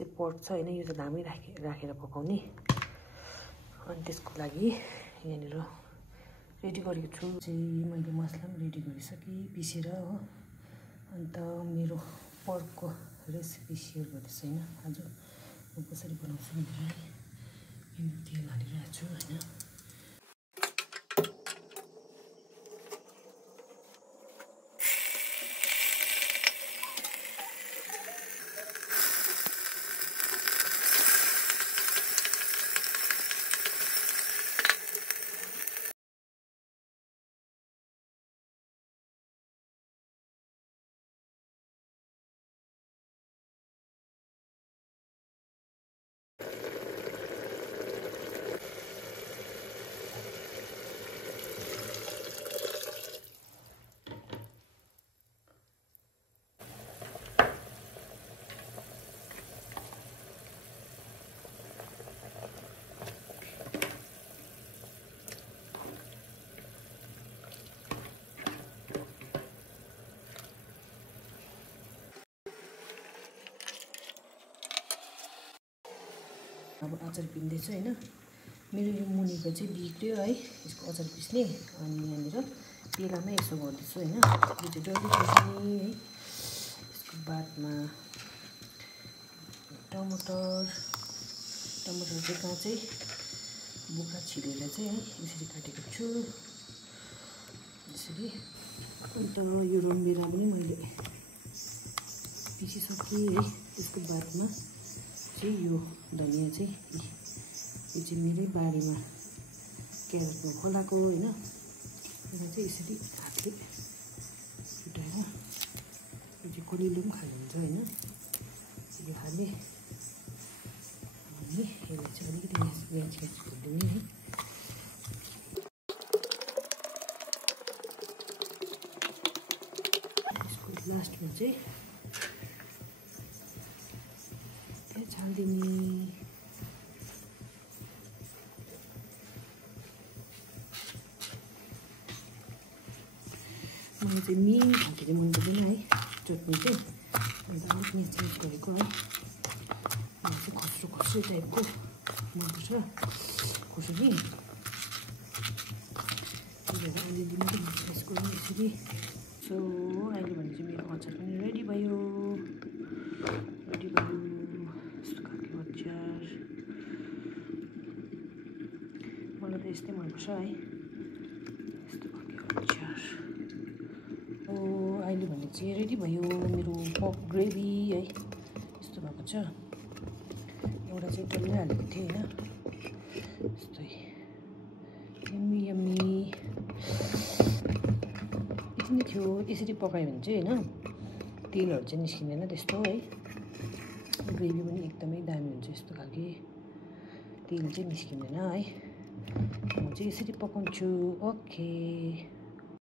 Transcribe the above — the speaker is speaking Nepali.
चाहिँ पर्क छ हैन, यो चाहिँ धामै राखेर पकाउने। अनि त्यसको लागि यहाँनिर रेडी गरेको छु चाहिँ मैले मसला पनि रेडी गरिसकेँ पिसेर हो। अन्त मेरो पर्कको रेसिपी सेयर गर्दैछु हैन आज म कसरी बनाउँछु भनेर तेल हालिरहेको छु हैन। अब अचार पिन्दैछु हैन। मेरो यो मुनिको चाहिँ बिग्रियो है, यसको अचार पिस्ने। अनि यहाँनिर पेलामै यसो गर्दैछु हैन, यो चाहिँ डल्लै पिस्ने है। यसको बादमा टमाटर चाहिँ काँचै बुका छिलेर चाहिँ है यसरी काटेको छु यसरी। अन्त यो रमभेडा पनि मैले पिसिसकेँ है। त्यसको बादमा चाहिँ यो धनिया चाहिँ यो चाहिँ मेरै बारीमा क्यारेटको फलाएको हैन। यसलाई चाहिँ यसरी हातले फुटाएर यो चाहिँ कलिलो पनि खानुहुन्छ हैन, यो हाले। अनि यसलाई चाहिँ अलिकति ग्यास खोलिदिने है। यसको लास्टमा चाहिँ हालिदिने। मलाई चाहिँ मेन खालको चाहिँ मन पर्दैन है चटनी चाहिँ, अन्त अलिक यहाँ चेन्ज गरेको है। मलाई चाहिँ खस्रो टाइपको मनपर्छ खुर्सानी। अलिअलि मात्रै यसको यसरी। सो अहिले भने चाहिँ मेरो अचार पनि रेडी भयो। मलाई त यस्तै मनपर्छ है, यस्तो खालको अचार। अहिले भने चाहिँ रेडी भयो मेरो पर्क ग्रेभी है। यस्तो भएको छ। एउटा चाहिँ डल्लै हालेको थिएँ होइन, यस्तै यम्मी यति नै थियो। यसरी पकायो भने चाहिँ होइन तेलहरू चाहिँ निस्किँदैन त्यस्तो है। ग्रेभी पनि एकदमै दामी हुन्छ, यस्तो खालके तेल चाहिँ निस्किँदैन है। म चाहिँ यसरी पकाउँछु। ओके।